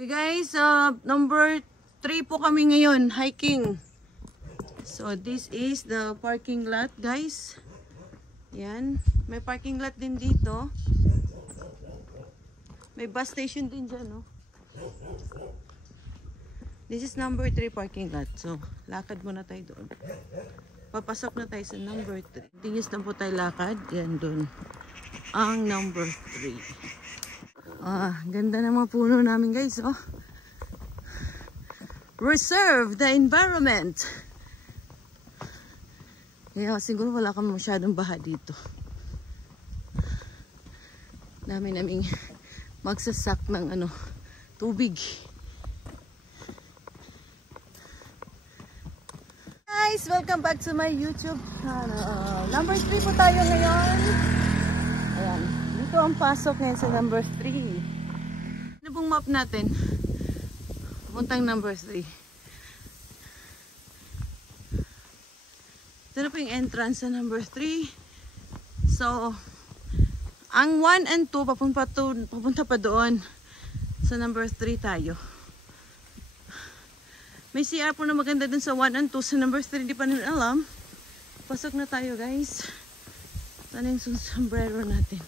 Okay guys, number 3 po kami ngayon, hiking. So this is the parking lot guys. Yan, may parking lot din dito. May bus station din dyan, no? This is number 3 parking lot. So, lakad muna tayo doon. Papasok na tayo sa number 3. Tingis na po tayo lakad. Yan doon. Ang number 3. Ganda ng mga puno namin guys, oh. Reserve the environment. Kaya siguro wala kang masyadong baha dito. Dami naming magsasak ng tubig. Guys, welcome back to my YouTube channel. Number 3 po tayo ngayon. Ayan. Dito ang pasok ngayon sa number 3. Ano pong map natin? Pupuntang number 3. Ito na po yung entrance sa number 3. So, ang 1 and 2 papunta pa doon. Sa number 3 tayo. May CR po na maganda dun sa 1 and 2. Sa number 3, hindi pa nila alam. Pasok na tayo guys. Sana yung sombrero natin.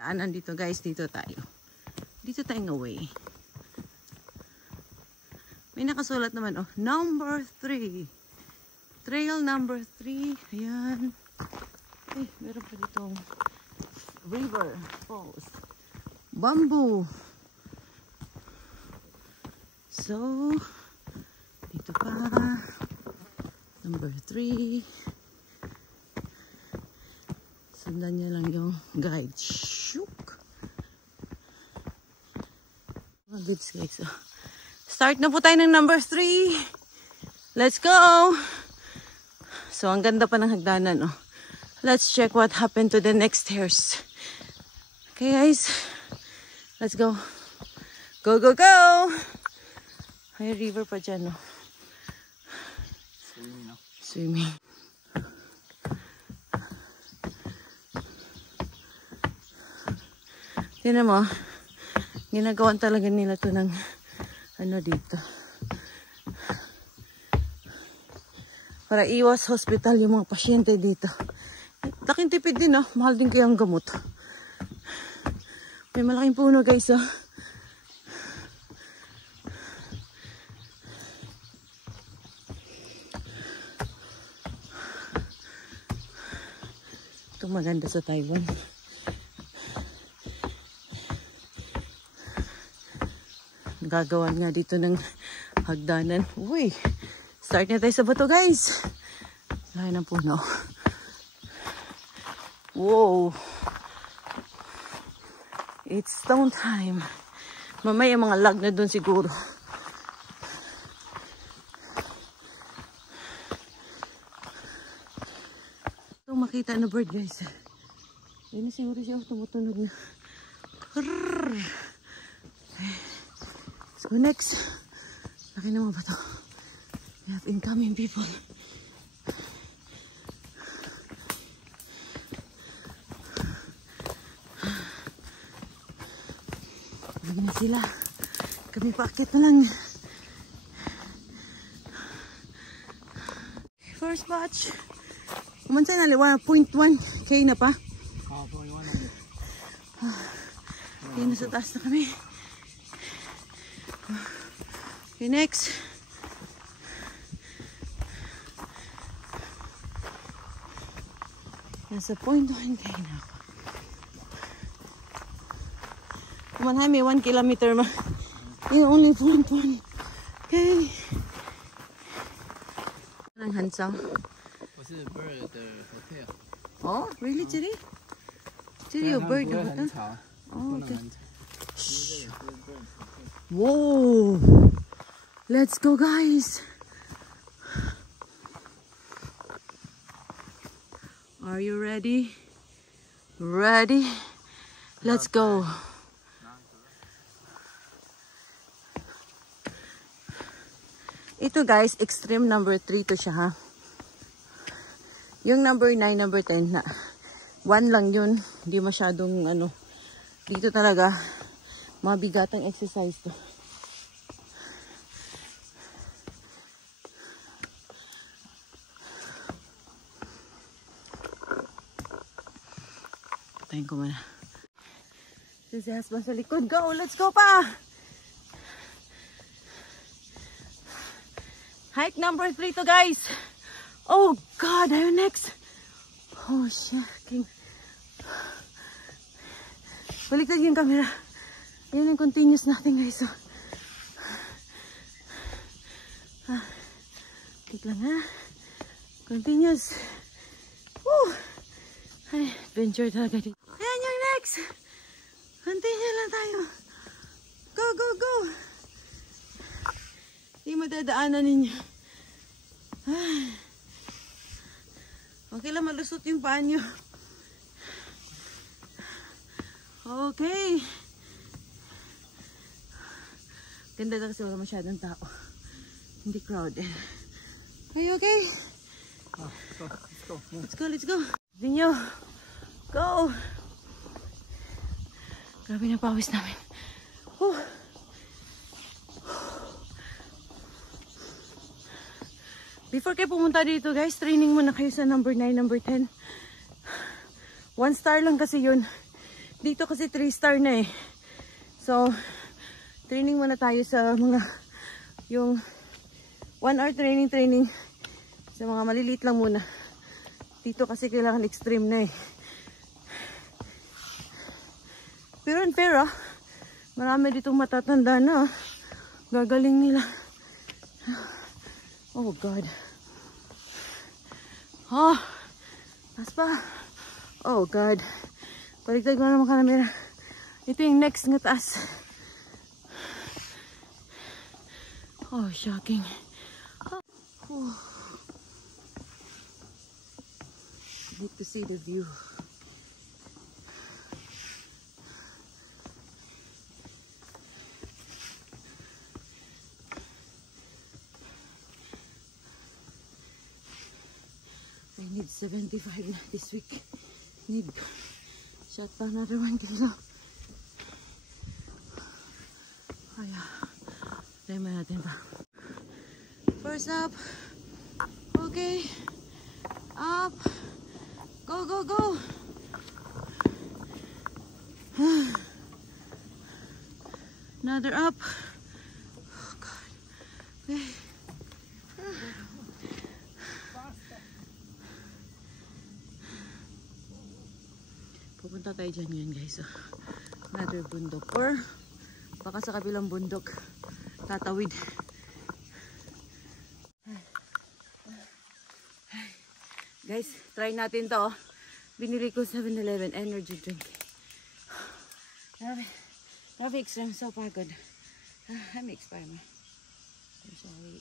Daanan dito guys, dito tayo. Dito tayong away. May nakasulat naman, oh, number 3. Trail number 3. Ayan. Eh, meron pa ditong river, falls, bamboo. So, dito pa. Number 3. Sundan niya lang yung guide. Shook. Mga goods guys. So, start na po tayo ng number 3. Let's go! So, ang ganda pa ng hagdanan. Oh. Let's check what happened to the next stairs. Okay guys. Let's go. Go, go, go! May river pa dyan. Oh. Swimming. No? Swimming. Tignan mo, ginagawan talaga nila to ng dito. Para iwas hospital yung mga pasyente dito. Laking tipid din, oh. Mahal din kayang gamot. May malaking puno guys, oh. Ito maganda sa Taiwan. Gagawan nga dito ng hagdanan. Uy, start na tayo sa bato guys. Lahat ng puno. Wow. It's stone time. Mamaya mga lag na dun siguro. Ito makita na bird guys. Yun na siguro siya tumutunog na. So next, laki naman ba ito? We have incoming people. Lagi na sila. Kami paakit na lang. First batch. Kumansay na 1.1k na pa. Okay, nasa taas na kami. Okay, next. Nasa 0.1k na ako. Kumanhay, may 1 kilometer ma. Yeah, only 0.1. Okay. Ang handsang. Was it a bird at the hotel? Oh, really, Jerry? Jerry, a bird at the hotel? Oh, okay. Whoa! Let's go, guys! Are you ready? Ready? Let's go! Ito guys, extreme number 3 to siya ha. Yung number 9, number 10 na 1 lang yun. Hindi masyadong dito talaga Mabigatang exercise to. Patayin ko muna. Si husband sa likod. Go! Let's go pa! Hike number 3 to, guys. Oh God, ayun next. Oh shit. Baliktad yung camera. Ayun yung continuous natin, guys. So, wait lang ha. Continuous. Woo! Ay, adventure talaga dito. Ayan yung next. Continue lang tayo. Go, go, go. Hindi madadaanan ninyo. Ay. Okay lang malusot yung paa nyo. Okay. Ganda lang kasi wala masyadong tao. Hindi crowded. Are you okay? Let's go. Let's go, let's go. Dinyo. Go. Grabe na pawis namin. Whew. Before kayo pumunta dito, guys, training muna kayo sa number 9, number 10. 1 star lang kasi yun. Dito kasi 3 star na eh. So, training muna tayo sa mga, yung 1 hour training sa mga maliliit lang muna. Dito kasi kailangan extreme na eh. Pero in fair ah, marami ditong matatanda na ah. Gagaling nila. Oh God. Oh, taas pa. Oh God. Baliktad ko na naman camera. Ito yung next nga taas. Oh, shocking. Oh. Good to see the view. I need 75 na this week. Need shot pa another 1 kilo. Kaya, try mo natin pa. First up. Okay. Up. Go, go, go. Another up. Oh God. Okay. Pupunta tayo dyan ngayon, guys. So, another bundok. Or, baka sa kabilang bundok, tatawid. Guys, try natin to. Binili ko 7-Eleven energy drink. Grabe extreme. So pagod. I'm experiment. Shall we?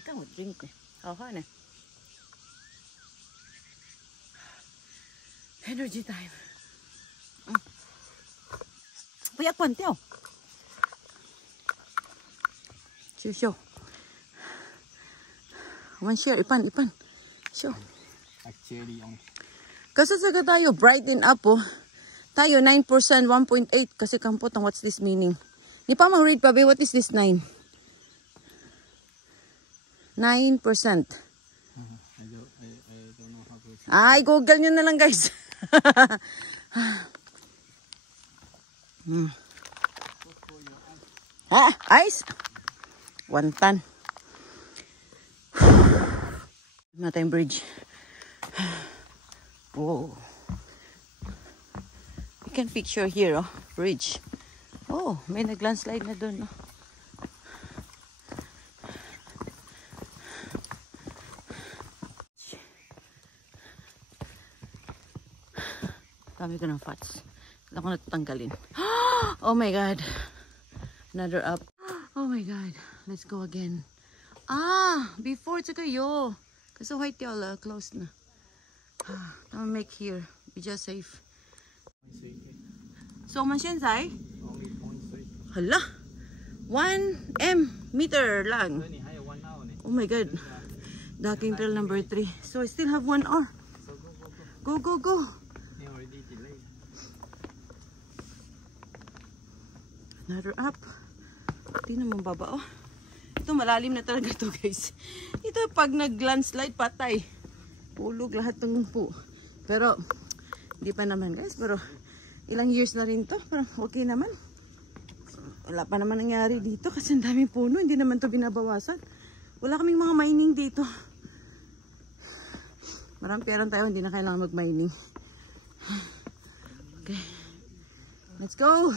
Ikaw mo drink na. Oo na. Energy time. Puyak pante oh. Show. One share, ipan. Show. Actually, kasi saga tayo, brighten up oh. Tayo 9%, 1.8. Kasi kampotang, what's this meaning? Ni pa mang read pa be, what is this 9? 9%. I don't know how to. Ay, Google nyo na lang, guys. Ice? 1 ton. Matayong bridge. Whoa. You can picture here, oh, bridge. Oh, may nag-landslide na doon, oh. Dami ko ng fats. Kailangan ko na tatanggalin. Oh my God. Another up. Oh my God. Let's go again. Before it's kayo. Kasi white y'all closed na. Don't make here. Be just safe. So, man siya, hala. 1 meter lang. Oh my God. Daking trail number 3. So, I still have 1 hour. Go. Another up. Hindi naman baba, oh. Ito, malalim na talaga to, guys. Ito, pag nag-landslide, patay. Ulog lahat ng po. Pero, hindi pa naman, guys. Pero, ilang years na rin to. Pero, okay naman. Wala pa naman nangyari dito kasi ang daming puno. Hindi naman to binabawasan. Wala kaming mga mining dito. Maraming pera tayo, hindi na kailangan mag-mining. Okay. Let's go!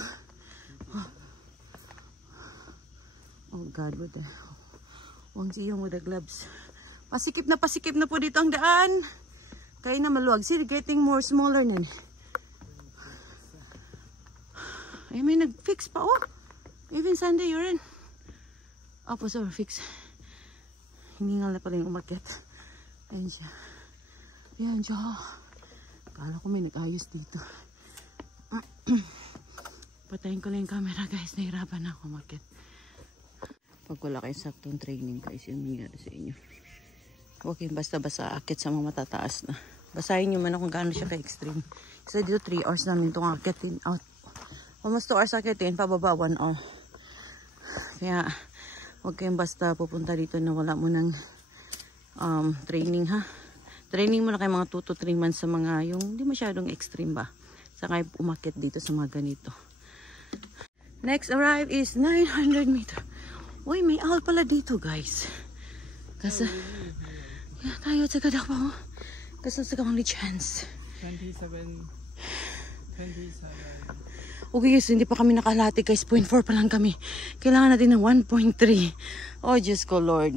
Oh God, what the... Wang Ziyong with the gloves. Pasikip na po dito ang daan. Kaya na maluwag. See, getting more smaller na. Ay, may nag-fix pa, oh. Even Sunday, you're in. Opo, so fix. Hiningal na pala yung umakyat. Ayan siya. Ayan siya. Kala ko may nag-ayos dito. Patayin ko lang yung camera, guys. Nahirapan na ako umakyat. Pag wala kayong saktong training, guys, yung nangyari sa inyo. Huwag kayong basta-basta akit sa mga matataas na. Basahin nyo man kung gaano siya ka-extreme. So dito 3 hours namin itong akitin out. Almost 2 hours akitin, pababa 1 hour. Kaya huwag kayong basta pupunta dito na wala mo ng training, ha. Training mo na kayo mga 2 to 3 months sa mga yung hindi masyadong extreme ba. Saka kayo umakit dito sa mga ganito. Next arrive is 900 meter. Uy, may owl pala dito, guys. Kasi, yeah, tayo sa Kadapaw. Kasi sa only chance. 27. Okay, guys, hindi pa kami nakalati, guys. 0.4 pa lang kami. Kailangan natin ng 1.3. Oh, Diyos ko, Lord.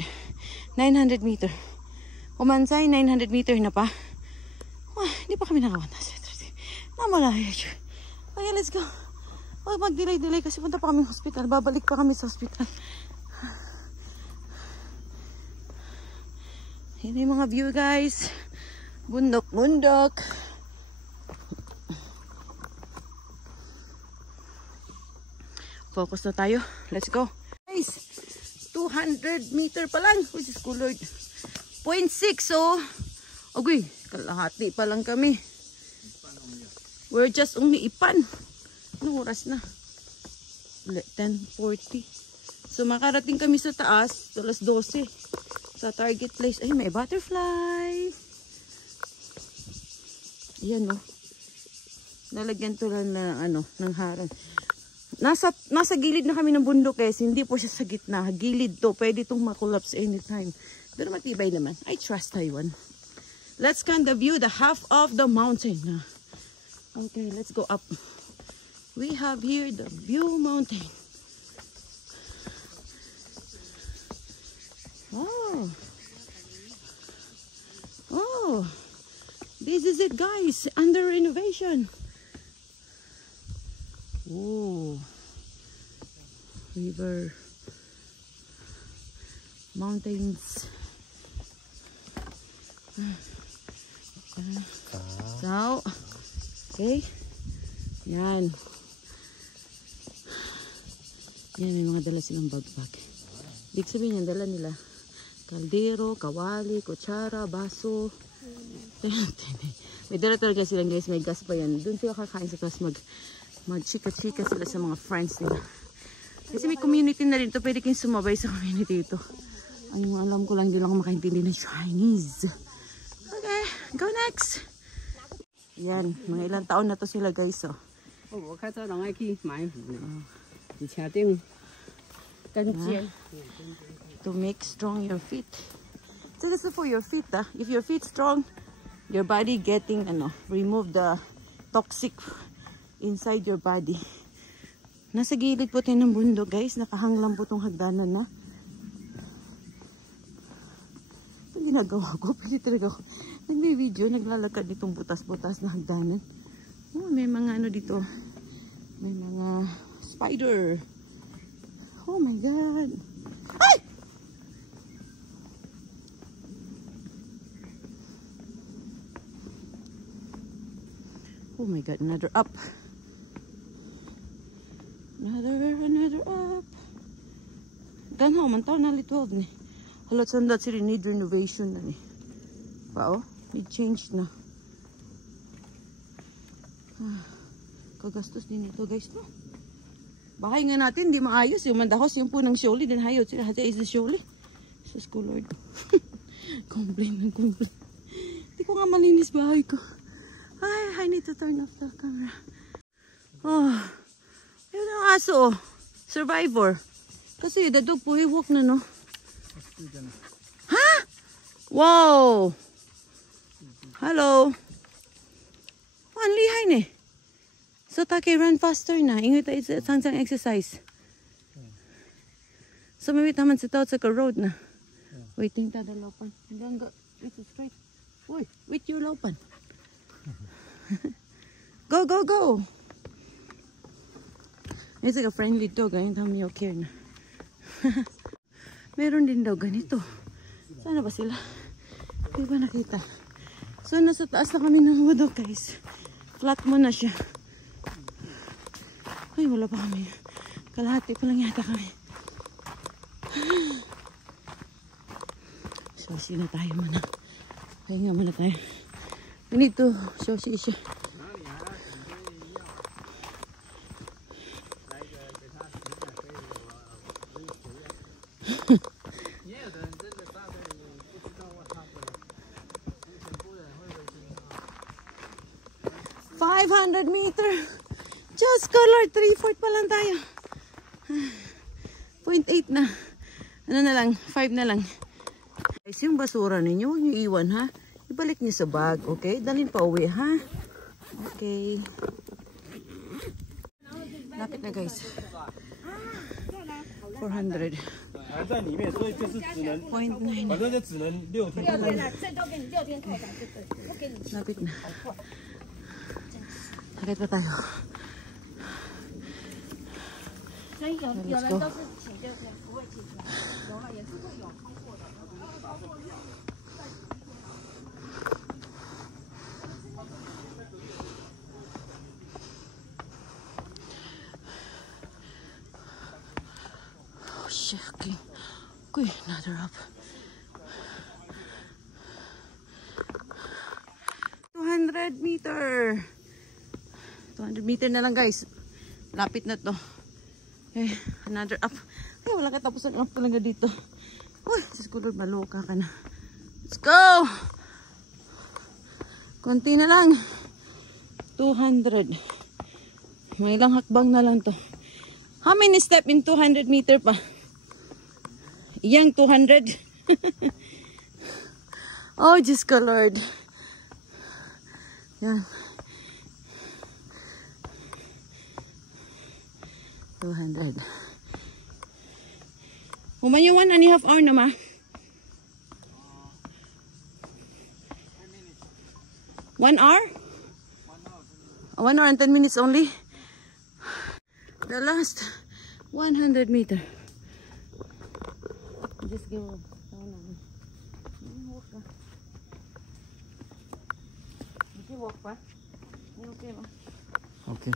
900 meter. Umansay, 900 meter na pa. Hindi pa kami nakawanta. Namalayo. Okay, let's go. Oh, mag-delay kasi punta pa kami sa hospital. Babalik pa kami sa hospital. Yan yung mga view, guys. Bundok. Focus na tayo. Let's go. Guys, 200 meter pa lang. Which is cool, Lord. 0.6, oh. Okay, kalahati pa lang kami. We're just only ipan. Anong oras na? 10:40. So, makarating kami sa taas. Alas 12. Sa target place. Ay, may butterfly. Ayan, oh. Nalagyan to lang na, ng harang. Nasa gilid na kami ng bundok, eh. Hindi po siya sa gitna. Gilid to. Pwede itong makollapse anytime. Pero matibay naman. I trust Taiwan. Let's scan the view. The half of the mountain. Okay, let's go up. We have here the view mountain. Oh, this is it, guys. Under renovation. Oh, river, mountains. So, okay. Yan. Yan, may mga dala silang bagbag. Ibig sabihin yung dala nila. Kaldero, kawali, kutsara, baso. May dala talaga silang, guys. May gas pa yan. Doon sila kakain sa taas mag-chika-chika sila sa mga friends nila. Kasi may community na rin to. Pwede kayong sumabay sa community ito. Ang alam ko lang, hindi lang ako makaintindi ng Chinese. Okay, go next. Yan, mga ilang taon na to sila, guys. Oh. To make strong your feet. So this is for your feet, ah. If your feet strong, your body getting remove the toxic inside your body. Nasa gilid po tayo ng bundok, guys. Nakahanglang po itong hagdanan na. Ito ginagawa ko. Pwede talaga ako. Nagbe-video, naglalakad itong butas-butas na hagdanan. Oh, may mga dito. May mga spider. Oh my God. Ay! Oh my God, another up. Another up. Ganhaw man tao na litwag ni. Halat sandat sila need renovation na ni. Wow, need change na. Kagastos din ito, guys, no? Bahay nga natin, di maayos. Yung mandahos, yung punang Sholi, din hayot sila. Hati is the Sholi. Sus ko, Lord. Complain ng complain. Di ko nga malinis bahay ko. Ay, I need to turn off the camera. Oh, yun ang aso, oh. Survivor. Kasi dadog po, hiwok na, no? Ha? Wow! Hello. Ang lihay ni. So, take run faster na. Ingit tayo sang exercise. So, may taman sa tao sa road na. Waiting ta the laupan. Hanggang it's straight. Uy, wait your laupan. Go, go, go. It's like a friendly dog. Ayun tami okay na. Meron din daw ganito. Sana ba sila? Hindi ba nakita? So, nasa taas na kami ng Woodok, guys. Flat mo na siya. Ay, wala pa kami. Kalahati pa lang yata kami. Shoshi na tayo muna. Pahinga muna tayo. We need to shoshi siya. meter. Just color, 3/4 pa lang tayo. 0.8 na. Ano na lang, 5 na lang. Guys, yung basura ninyo, huwag nyo iwan ha. Ibalik nyo sa bag, okay? Dalhin pa uwi ha. Okay. Lapit na guys. 400. 还在里面，所以就是只能， 0.9. 反正就只能6天。6天了，最多给你6天开展就对，不给你7 Lapit na. Sakit pa tayo. 所以有人都是请6天，不会请出来，有了也是会有通过的。Oh shit, okay, another up. 200 meter. 200 meter na lang guys. Lapit na to. Okay, another up. Ay, wala katapusan up talaga dito. Uy, Diyos ko Lord, maloka ka na. Let's go! Konti na lang. 200. May ilang hakbang na lang to. How many step in 200 meter pa? Yang 200. Oh, Diyos ko Lord. Yan. 200. Human yung 1.5 hour na ma. 1 hour? 1 hour and 10 minutes only. The last 100 meter. Just give up. Did you walk pa? You okay ba? Okay.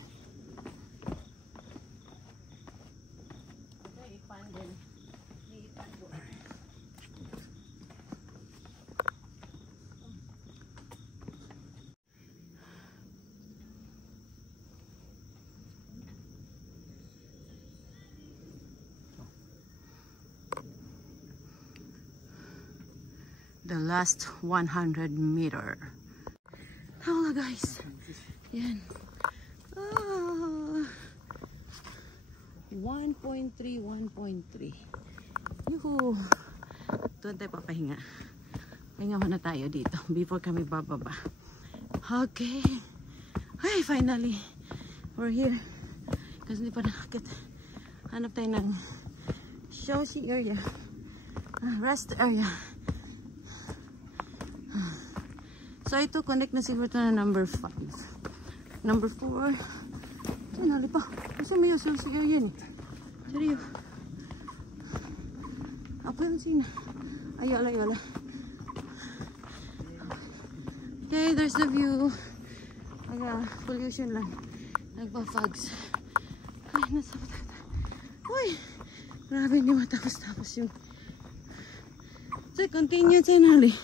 The last 100 meter. Hala guys. Yan. 1.3, 1.3. Yuhu. Doon tayo papahinga. Pahinga muna tayo dito before kami bababa. Okay. Ay, finally. We're here. Kasi hindi pa nakakit. Hanap tayo ng Shoshi area. Rest area. So ito, connect na siguro ito na number 5. Number 4. Sinali pa. Kasi may Shoshi area ni. Seryo. Apa yung sina? Ayala, ayala. Okay, there's the view. Pollution lang. Nagpa-fogs. Ay, nasa patata. Uy! Grabe, hindi matapos-tapos yung... So, continue sinali.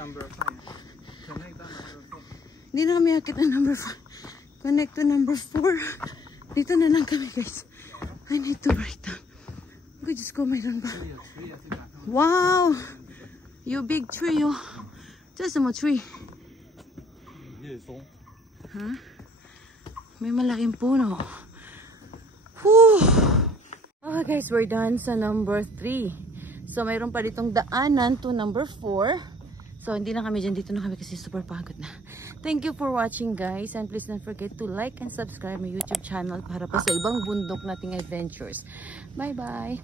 Number 5. Connect on number 4. Hindi na kami akit na number 5. Connect to number 4. Dito na lang kami, guys. I need to write down. Good, just go, mayroon ba? Wow! You big tree, oh. 这是什么 tree? 叶松。 Huh? May malaking puno. Whew! Okay, guys, we're done sa number 3. So, mayroon pa ditong daanan to number 4. So, hindi na kami dyan. Dito na kami kasi super pagod na. Thank you for watching, guys. And please don't forget to like and subscribe my YouTube channel para pa sa ibang bundok nating adventures. Bye-bye!